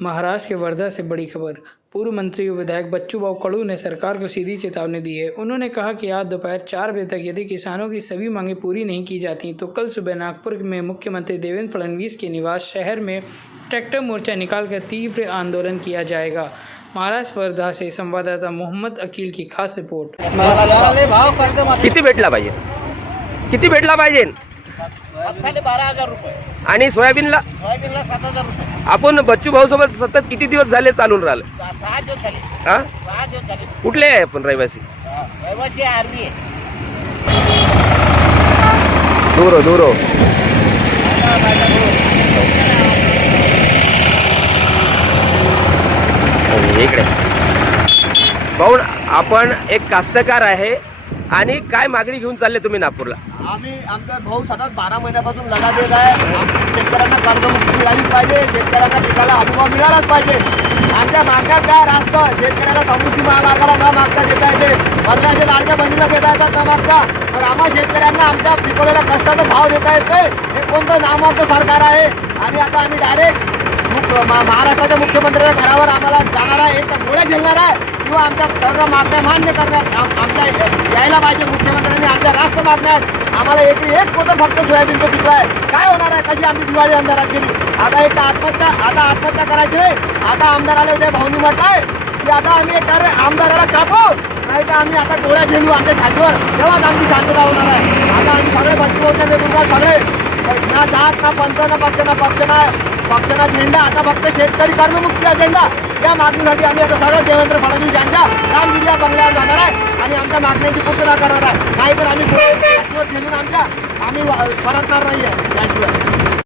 महाराष्ट्र के वर्धा से बड़ी खबर। पूर्व मंत्री और विधायक बच्चूभाऊ कडू ने सरकार को सीधी चेतावनी दी है। उन्होंने कहा कि आज दोपहर 4 बजे तक यदि किसानों की सभी मांगें पूरी नहीं की जाती तो कल सुबह नागपुर में मुख्यमंत्री देवेंद्र फडणवीस के निवास शहर में ट्रैक्टर मोर्चा निकालकर तीव्र आंदोलन किया जाएगा। महाराष्ट्र वर्धा से संवाददाता मोहम्मद अकील की खास रिपोर्ट। किती भेटला पाहिजे? 12,000 रुपये आणि सोयाबीनला 7,000 रुपये। आपण बच्चू भाऊ सोबत सतत किती दिवस झाले चालून राहिले? 6 दिवस झाले। हा 6 दिवस झाले। कुठले आहे आपण रहिवासी? रहिवासी आर्मी आहे। दूर इकडे भाऊ, आपण एक कास्तकार आहे आणि काय मागणी घेऊन चालले तुम्ही नागपूरला? आम्ही आमचा भाऊ सतत 12 महिन्यापासून लढा देत आहे। शेतकऱ्यांना कर्जमुक्ती मिळालीच पाहिजे, शेतकऱ्यांना पिकाला हमीभाव मिळालाच पाहिजे। आमच्या मागण्यात काय रास्ता शेतकऱ्याला समृद्धी महामार्गाला न मागता देता येते, वर्गाच्या लाडक्या बहिणीला देता येतात न मागता, तर आम्हा शेतकऱ्यांना आमच्या पिकवलेल्या कष्टाचा भाव देता येत नाही। हे कोणतं नामांतर सरकार आहे? आणि आता आम्ही डायरेक्ट महाराष्ट्राच्या मुख्यमंत्र्यांच्या घरावर आम्हाला जाणार आहे, एक गोळ्या झेलणार आहे किंवा आमच्या सर्व मागण्या मान्य करण्यात आमच्या यायला पाहिजे। मुख्यमंत्र्यांनी आमच्या राष्ट्र मागण्यात आम्हाला एक कोटं फक्त सोयाबीनचं पिकं आहे, काय होणार आहे? कशी आमची दिवाळी आमदारात केली? आता एक आत्महत्या करायची नाही। आता आमदाराला उद्या भाऊनी म्हटलंय की आता आम्ही आमदाराला कापू, नाही तर आम्ही आता गोळ्या झेलू आमच्या छातीवर, तेव्हाच आमची शांतता होणार आहे। आता आम्ही सगळे बच्चू होते नेतृत्वात सगळे ना जात ना पंथ ना पक्षाना झेंडा, आता फक्त शेतकरी कर्जमुक्ती अजेंडा या मागणीसाठी आम्ही आता सगळं देवेंद्र फडणवीस यांच्या रामगिरिया बंगल्यावर जाणार आहे आणि आमच्या मागण्यांची पूर्तता करणार आहे। नाहीतर आम्ही झेलून आम्ही परतणार नाही आहे त्याशिवाय।